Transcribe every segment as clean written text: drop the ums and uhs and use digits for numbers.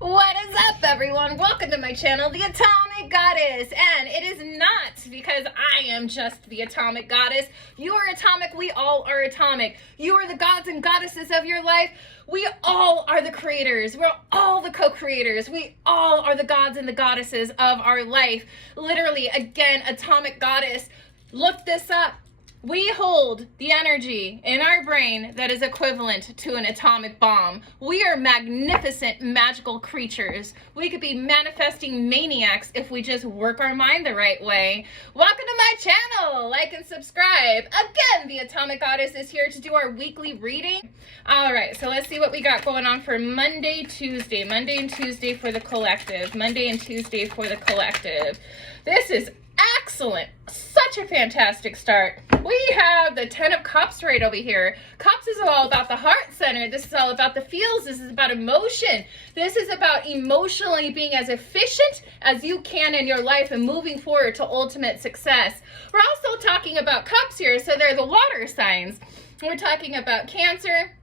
What is up, everyone? Welcome to my channel, The Atomic Goddess. And it is not because I am just the Atomic Goddess. You are atomic. We all are atomic. You are the gods and goddesses of your life. We all are the creators. We're all the co-creators. We all are the gods and the goddesses of our life. Literally, again, Atomic Goddess. Look this up. We hold the energy in our brain that is equivalent to an atomic bomb. We are magnificent, magical creatures. We could be manifesting maniacs if we just work our mind the right way. Welcome to my channel. Like and subscribe. Again, the Atomic Goddess is here to do our weekly reading. All right, so let's see what we got going on for Monday, Tuesday. Monday and Tuesday for the collective. Monday and Tuesday for the collective. This is excellent. Such a fantastic start. We have the 10 of Cups right over here. Cups is all about the heart center. This is all about the feels. This is about emotion. This is about emotionally being as efficient as you can in your life and moving forward to ultimate success. We're also talking about Cups here, so they're the water signs. We're talking about Cancer,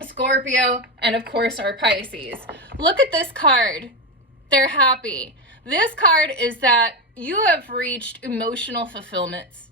Scorpio, and of course our Pisces. Look at this card. They're happy. This card is that you have reached emotional fulfillments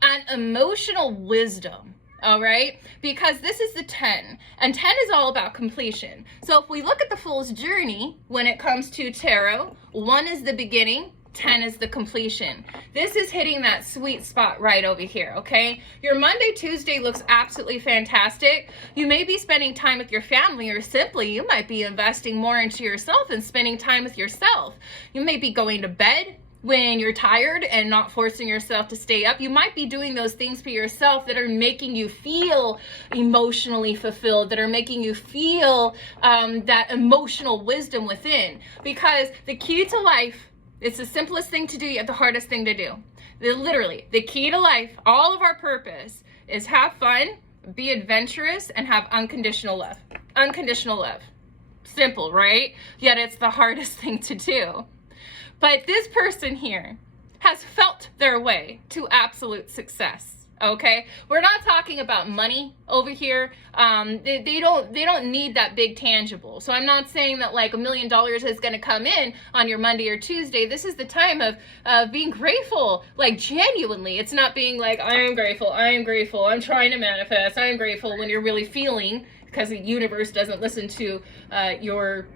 and emotional wisdom, all right? Because this is the 10, and 10 is all about completion. So if we look at the Fool's Journey, when it comes to tarot, 1 is the beginning, 10 is the completion. This is hitting that sweet spot right over here, okay? Your Monday, Tuesday looks absolutely fantastic. You may be spending time with your family, or simply you might be investing more into yourself and spending time with yourself. You may be going to bed when you're tired and not forcing yourself to stay up. You might be doing those things for yourself that are making you feel emotionally fulfilled, that are making you feel that emotional wisdom within. Because the key to life, it's the simplest thing to do, yet the hardest thing to do. Literally, the key to life, all of our purpose, is have fun, be adventurous, and have unconditional love. Unconditional love. Simple, right? Yet it's the hardest thing to do. But this person here has felt their way to absolute success. Okay, we're not talking about money over here. They don't need that big tangible. So I'm not saying that like $1 million is going to come in on your Monday or Tuesday. This is the time of being grateful, like genuinely. It's not being like, I am grateful, I'm trying to manifest, I am grateful, when you're really feeling, because the universe doesn't listen to your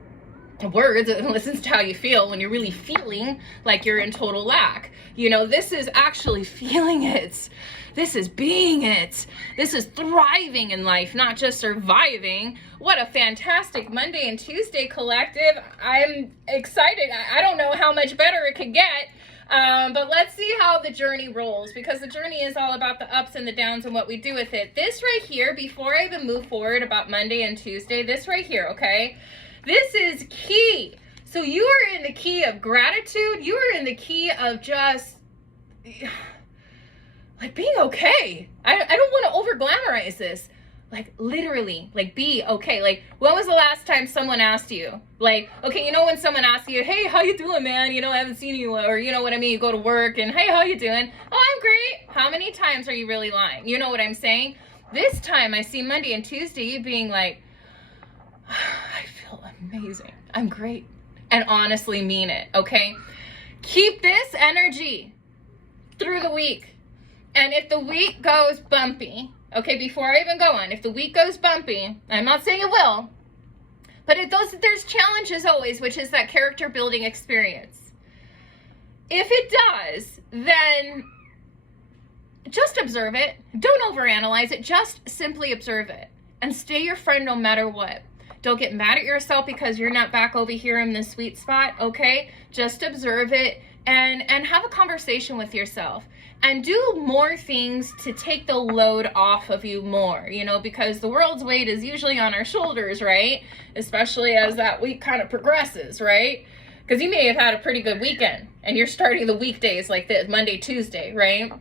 words, it listens to how you feel. When you're really feeling like you're in total lack, you know, this is actually feeling it. This is being it. This is thriving in life, not just surviving. What a fantastic Monday and Tuesday collective. I'm excited. I don't know how much better it could get. But let's see how the journey rolls, because the journey is all about the ups and the downs and what we do with it. This right here, before I even move forward about Monday and Tuesday, this right here, okay? This is key. So you are in the key of gratitude. You are in the key of just like being okay. I don't want to over glamorize this. Like literally, like be okay. Like when was the last time someone asked you, like, okay, you know, when someone asks you, hey, how you doing, man? You know, I haven't seen you, or you know what I mean? You go to work and, hey, how you doing? Oh, I'm great. How many times are you really lying? You know what I'm saying? This time I see Monday and Tuesday, you being like, I feel amazing. I'm great. And honestly mean it, okay? Keep this energy through the week. And if the week goes bumpy, okay, before I even go on, if the week goes bumpy, I'm not saying it will, but there's challenges always, which is that character building experience. If it does, then just observe it. Don't overanalyze it. Just simply observe it and stay your friend no matter what. Don't get mad at yourself because you're not back over here in the sweet spot, okay? Just observe it and have a conversation with yourself. And do more things to take the load off of you more, you know, because the world's weight is usually on our shoulders, right? Especially as that week kind of progresses, right? Because you may have had a pretty good weekend and you're starting the weekdays like this, Monday, Tuesday, right?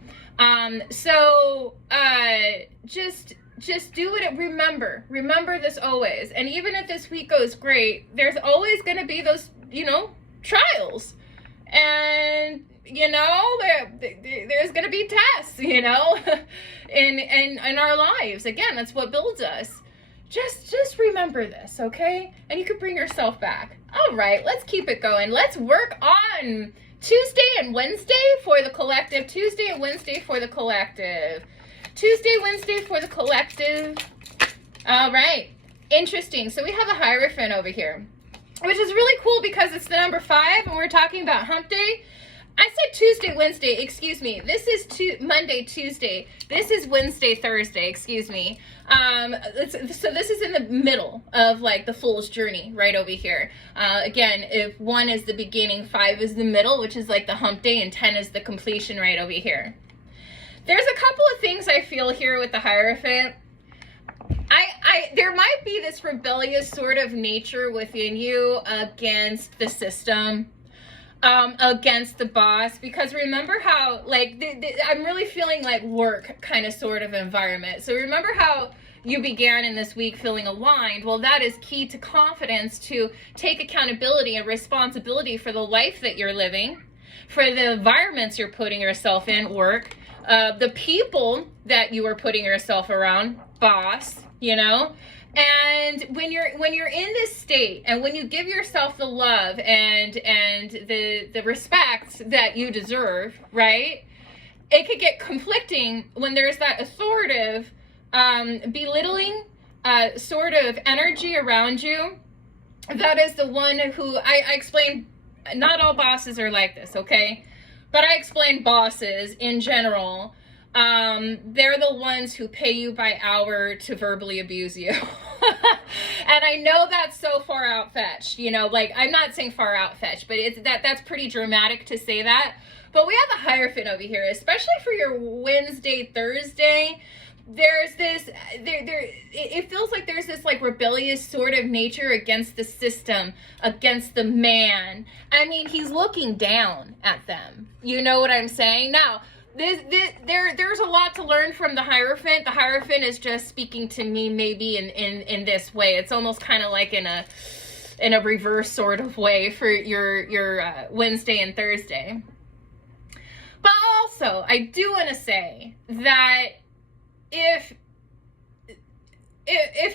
Just do it. Remember this always. And even if this week goes great, there's always going to be those, you know, trials. And, you know, there's going to be tests, you know, in our lives. Again, that's what builds us. Just remember this, okay? And you can bring yourself back. All All right, let's keep it going. Let's work on Tuesday and Wednesday for the collective. Tuesday and Wednesday for the collective. Tuesday, Wednesday for the collective. All right. Interesting. So we have a Hierophant over here, which is really cool because it's the number 5 and we're talking about hump day. I said Tuesday, Wednesday, excuse me. This is Monday, Tuesday. This is Wednesday, Thursday, excuse me. So this is in the middle of like the fool's journey right over here. Again, if 1 is the beginning, 5 is the middle, which is like the hump day, and 10 is the completion right over here. There's a couple of things I feel here with the Hierophant. There might be this rebellious sort of nature within you against the system. Against the boss, because remember how like I'm really feeling like work kind of sort of environment. So remember how you began in this week feeling aligned? Well, that is key to confidence, to take accountability and responsibility for the life that you're living, for the environments you're putting yourself in, work, the people that you are putting yourself around, boss, you know. And when you're in this state, and when you give yourself the love and the respect that you deserve, right? It could get conflicting when there's that authoritative, belittling sort of energy around you. That is the one who I explain. Not all bosses are like this, okay? But I explain bosses in general. They're the ones who pay you by hour to verbally abuse you. And I know that's so far out-fetched, you know, like I'm not saying far out-fetched, but that's pretty dramatic to say that. But we have a Hierophant over here, especially for your Wednesday, Thursday. There's this, it feels like there's this like rebellious sort of nature against the system, against the man. I mean, he's looking down at them. You know what I'm saying? Now, there's a lot to learn from the Hierophant. The Hierophant is just speaking to me maybe in this way. It's almost kind of like in a reverse sort of way for your Wednesday and Thursday. But also, I do want to say that if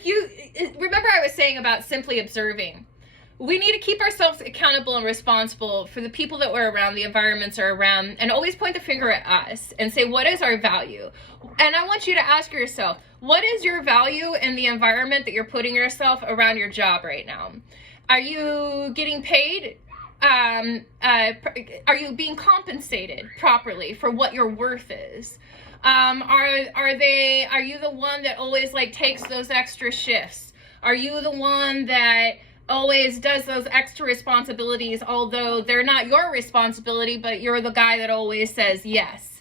you remember, I was saying about simply observing. We need to keep ourselves accountable and responsible for the people that we're around, the environments are around, and always point the finger at us and say, what is our value? And I want you to ask yourself, what is your value in the environment that you're putting yourself around your job right now? Are you getting paid? Are you being compensated properly for what your worth is? Are you the one that always like takes those extra shifts? Are you the one that always does those extra responsibilities, although they're not your responsibility, but you're the guy that always says yes?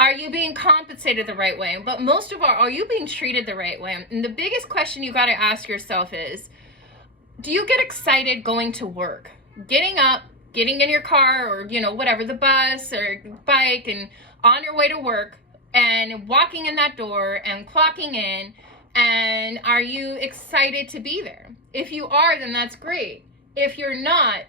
Are you being compensated the right way? But most of all, are you being treated the right way? And the biggest question you got to ask yourself is, do you get excited going to work? Getting up, getting in your car, or, you know, whatever, the bus or bike, and on your way to work, and walking in that door and clocking in, and are you excited to be there? If you are, then that's great. If you're not,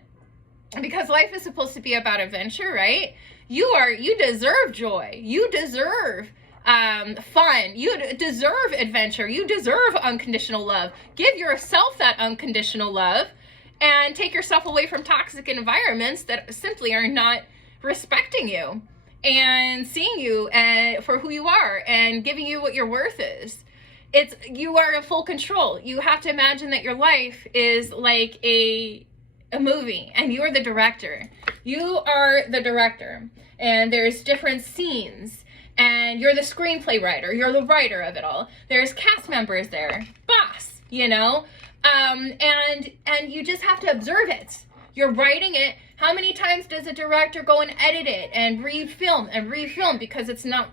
because life is supposed to be about adventure, right? You deserve joy. You deserve fun. You deserve adventure. You deserve unconditional love. Give yourself that unconditional love and take yourself away from toxic environments that simply are not respecting you and seeing you for who you are and giving you what your worth is. You are in full control. You have to imagine that your life is like a movie and you're the director. You are the director, and there's different scenes, and you're the screenplay writer. You're the writer of it all. There's cast members there, boss, you know, and you just have to observe it. You're writing it. How many times does a director go and edit it and refilm because it's not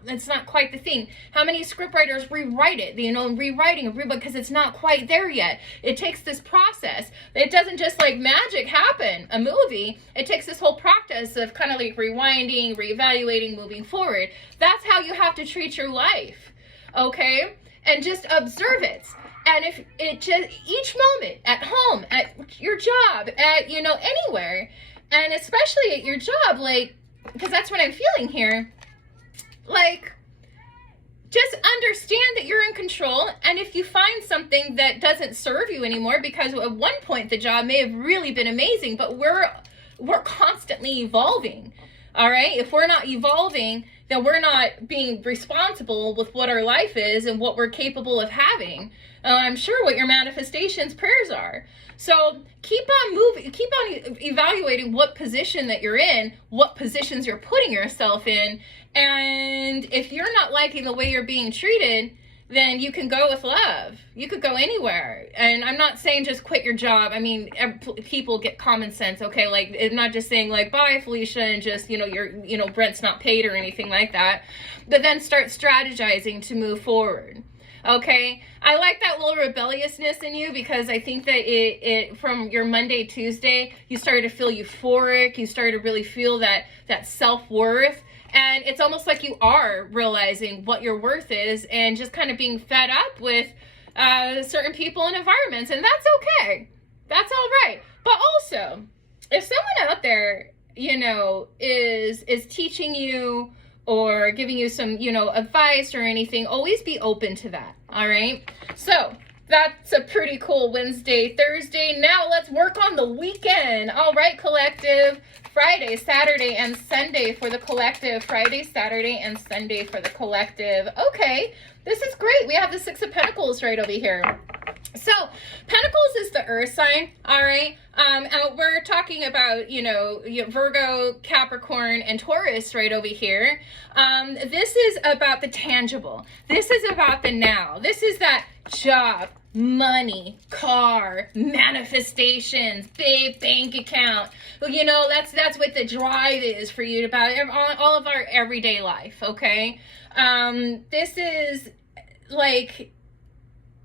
quite the thing? How many scriptwriters rewrite it, you know, rewriting because it's not quite there yet? It takes this process. It doesn't just like magic happen, a movie. It takes this whole process of kind of like rewinding, reevaluating, moving forward. That's how you have to treat your life, okay? And just observe it. And if it just, each moment, at home, at your job, at, you know, anywhere, and especially at your job, like, because that's what I'm feeling here, like, just understand that you're in control. And if you find something that doesn't serve you anymore, because at one point the job may have really been amazing, but we're constantly evolving. All right. If we're not evolving, then we're not being responsible with what our life is and what we're capable of having. I'm sure what your manifestations prayers are. So keep on moving, keep on evaluating what position that you're in, what positions you're putting yourself in. And if you're not liking the way you're being treated, then you can go with love. You could go anywhere. And I'm not saying just quit your job. I mean, people get common sense, okay? Like, I'm not just saying like, bye, Felicia, and just, your rent's not paid or anything like that. But then start strategizing to move forward. Okay, I like that little rebelliousness in you, because I think that it from your Monday, Tuesday, you started to feel euphoric. You started to really feel that self-worth. And it's almost like you are realizing what your worth is and just kind of being fed up with certain people and environments. And that's okay. That's all right. But also, if someone out there, is teaching you or giving you some, advice or anything, always be open to that. All right. So that's a pretty cool Wednesday, Thursday. Now let's work on the weekend. All right, collective. Friday, Saturday, and Sunday for the collective. Friday, Saturday, and Sunday for the collective. Okay, this is great. We have the Six of Pentacles right over here. So Pentacles is the earth sign, all right? And we're talking about, Virgo, Capricorn, and Taurus right over here. This is about the tangible. This is about the now. This is that job, money, car, manifestations, big bank account. That's what the drive is for you about all of our everyday life, okay? This is like,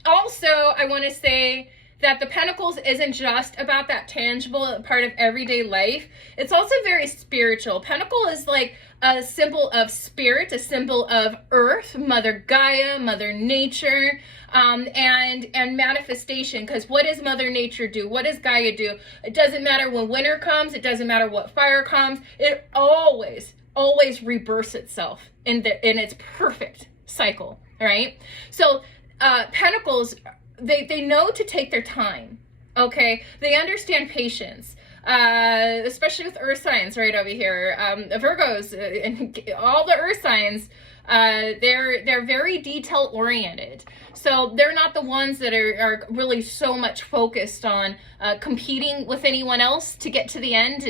also, I want to say that the Pentacles isn't just about that tangible part of everyday life. It's also very spiritual. Pentacle is like a symbol of spirit, a symbol of earth, Mother Gaia, Mother Nature, and manifestation. Because what does Mother Nature do? What does Gaia do? It doesn't matter when winter comes. It doesn't matter what fire comes. It always rebirths itself in its perfect cycle, right? So Pentacles, they know to take their time, okay? They understand patience, especially with earth signs right over here. Virgos, and all the earth signs, they're very detail oriented. So they're not the ones that are really so much focused on competing with anyone else to get to the end,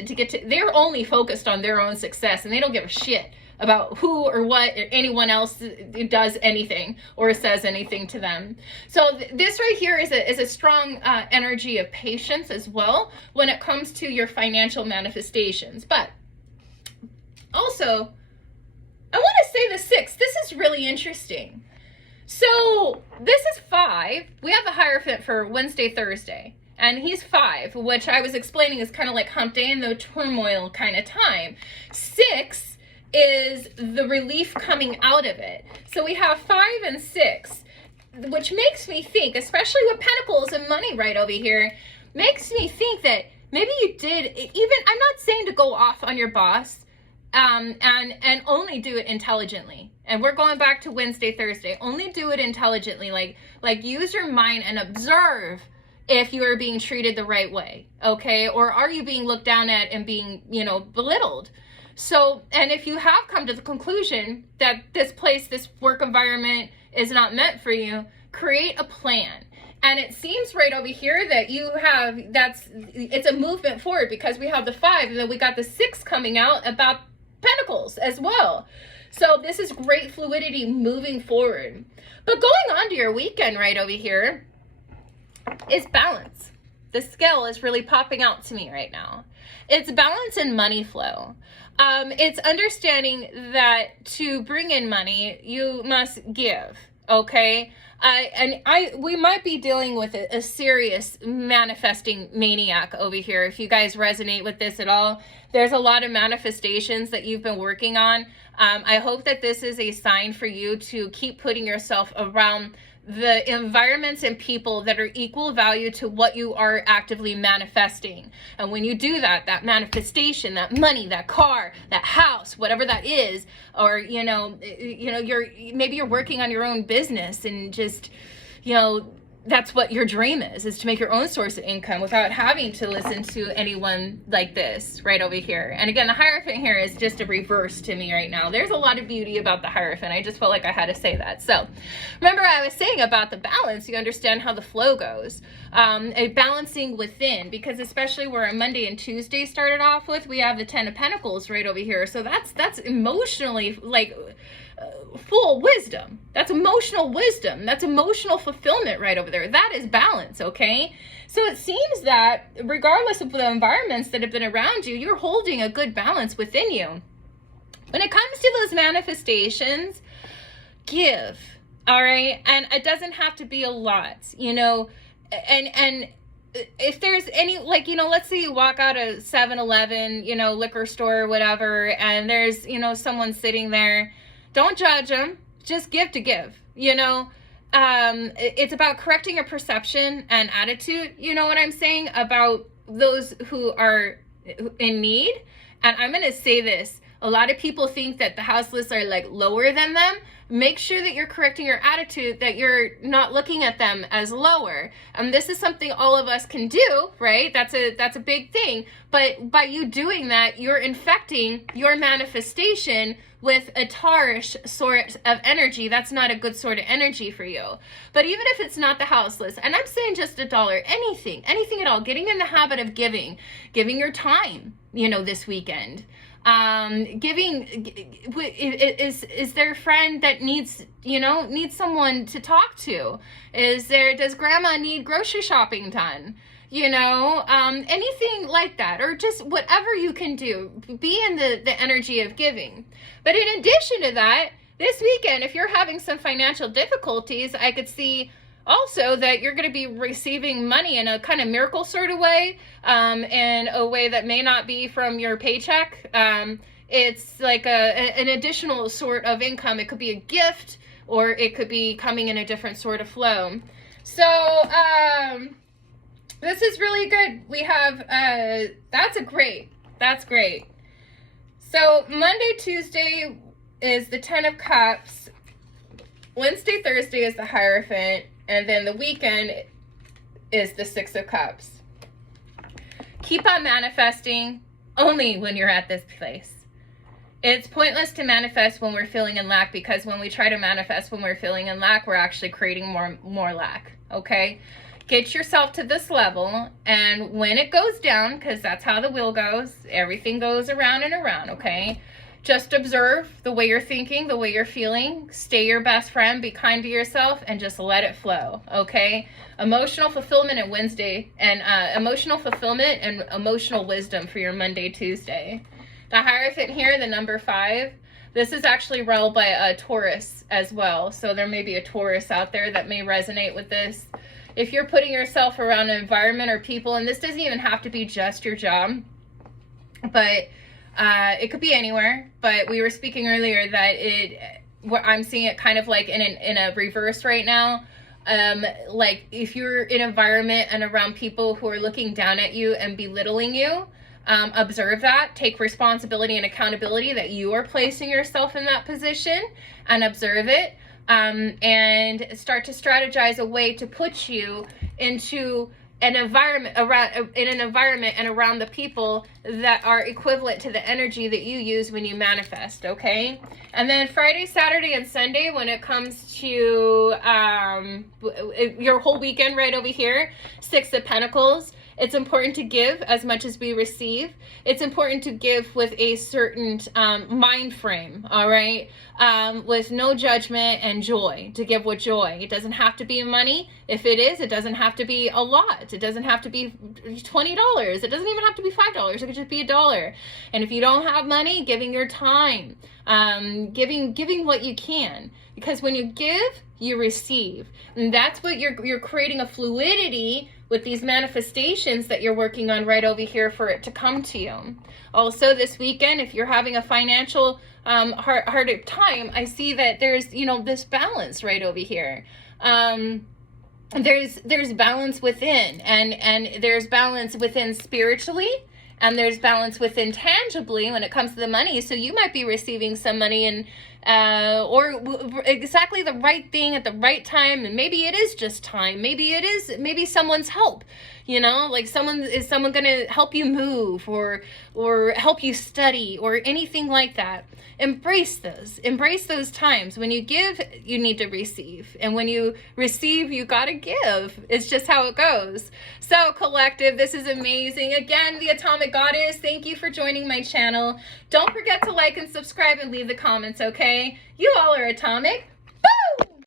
they're only focused on their own success, and they don't give a shit about who or what or anyone else does anything or says anything to them. So this right here is a strong energy of patience as well when it comes to your financial manifestations. But also, I want to say the 6. This is really interesting. So this is 5. We have the Hierophant for Wednesday, Thursday. And he's 5, which I was explaining is kind of like hump day and the turmoil kind of time. 6 is the relief coming out of it. So we have 5 and 6, which makes me think, especially with Pentacles and money right over here, makes me think that maybe you did, I'm not saying to go off on your boss, and only do it intelligently. And we're going back to Wednesday, Thursday. Only do it intelligently, like use your mind and observe if you are being treated the right way, okay? Or are you being looked down at and being, belittled? So, and if you have come to the conclusion that this work environment is not meant for you, create a plan. And it seems right over here that it's a movement forward, because we have the 5 and then we got the 6 coming out about Pentacles as well. So this is great fluidity moving forward. But going on to your weekend right over here is balance. The scale is really popping out to me right now. It's balance and money flow. It's understanding that to bring in money, you must give, okay? We might be dealing with a serious manifesting maniac over here. If you guys resonate with this at all, there's a lot of manifestations that you've been working on. I hope that this is a sign for you to keep putting yourself around the environments and people that are equal value to what you are actively manifesting. And when you do that, that manifestation, that money, that car, that house, whatever that is, or maybe you're working on your own business and just, that's what your dream is to make your own source of income without having to listen to anyone like this right over here. And again, the Hierophant here is just a reverse to me right now. There's a lot of beauty about the Hierophant. I just felt like I had to say that. So remember I was saying about the balance, you understand how the flow goes. A balancing within, because especially where a Monday and Tuesday started off with, we have the 10 of Pentacles right over here. So that's emotionally like full wisdom. That's emotional wisdom. That's emotional fulfillment right over there. That is balance, okay? So it seems that regardless of the environments that have been around you, you're holding a good balance within you. When it comes to those manifestations, give, all right? And it doesn't have to be a lot, and if there's any, let's say you walk out of 7-Eleven, liquor store or whatever, and there's, someone sitting there. Don't judge them. Just give to give. It's about correcting your perception and attitude. You know what I'm saying? About those who are in need. And I'm going to say this. A lot of people think that the houseless are like lower than them. Make sure that you're correcting your attitude, that you're not looking at them as lower. And this is something all of us can do, right? That's a big thing. But by you doing that, you're infecting your manifestation with a tarish sort of energy. That's not a good sort of energy for you. But even if it's not the houseless, and I'm saying just $1, anything at all, getting in the habit of giving your time, this weekend. Is there a friend that needs someone to talk to? Does grandma need grocery shopping done? Anything like that, or just whatever you can do, be in the energy of giving. But in addition to that, this weekend, if you're having some financial difficulties, I could see also that you're going to be receiving money in a kind of miracle sort of way, in a way that may not be from your paycheck. It's like an additional sort of income. It could be a gift, or it could be coming in a different sort of flow. So, this is really good. We have, that's great. So Monday, Tuesday is the 10 of Cups. Wednesday, Thursday is the Hierophant. And then the weekend is the 6 of Cups. Keep on manifesting only when you're at this place. It's pointless to manifest when we're feeling in lack, because when we try to manifest when we're feeling in lack, we're actually creating more lack, okay? Get yourself to this level, and when it goes down, because that's how the wheel goes, everything goes around and around, okay? Just observe the way you're thinking, the way you're feeling. Stay your best friend, be kind to yourself, and just let it flow, okay? Emotional fulfillment and Wednesday, and emotional fulfillment and emotional wisdom for your Monday, Tuesday. The Hierophant here, the number 5, this is actually ruled by a Taurus as well, so there may be a Taurus out there that may resonate with this. If you're putting yourself around an environment or people, and this doesn't even have to be just your job, but it could be anywhere. But we were speaking earlier that I'm seeing it kind of like in a reverse right now. Like if you're in an environment and around people who are looking down at you and belittling you, observe that, take responsibility and accountability that you are placing yourself in that position, and observe it. And start to strategize a way to put you into an environment and around the people that are equivalent to the energy that you use when you manifest, okay? And then Friday, Saturday, and Sunday, when it comes to your whole weekend right over here, 6 of Pentacles. It's important to give as much as we receive. It's important to give with a certain mind frame, all right? With no judgment and joy, to give with joy. It doesn't have to be money. If it is, it doesn't have to be a lot. It doesn't have to be $20. It doesn't even have to be $5. It could just be $1. And if you don't have money, giving your time, giving what you can. Because when you give, you receive. And that's what you're creating, a fluidity with these manifestations that you're working on right over here for it to come to you. Also this weekend, if you're having a financial hard time, I see that there's, this balance right over here. there's balance within, and there's balance within spiritually, and there's balance within tangibly when it comes to the money. So you might be receiving some money and or exactly the right thing at the right time, and maybe it is just time, maybe someone's help, you know, like someone going to help you move or help you study or anything like that. Embrace those times. When you give, you need to receive, and when you receive, you got to give. It's just how it goes. So collective, this is amazing. Again, the Atomic Goddess, thank you for joining my channel. Don't forget to like and subscribe and leave the comments, okay? You all are atomic.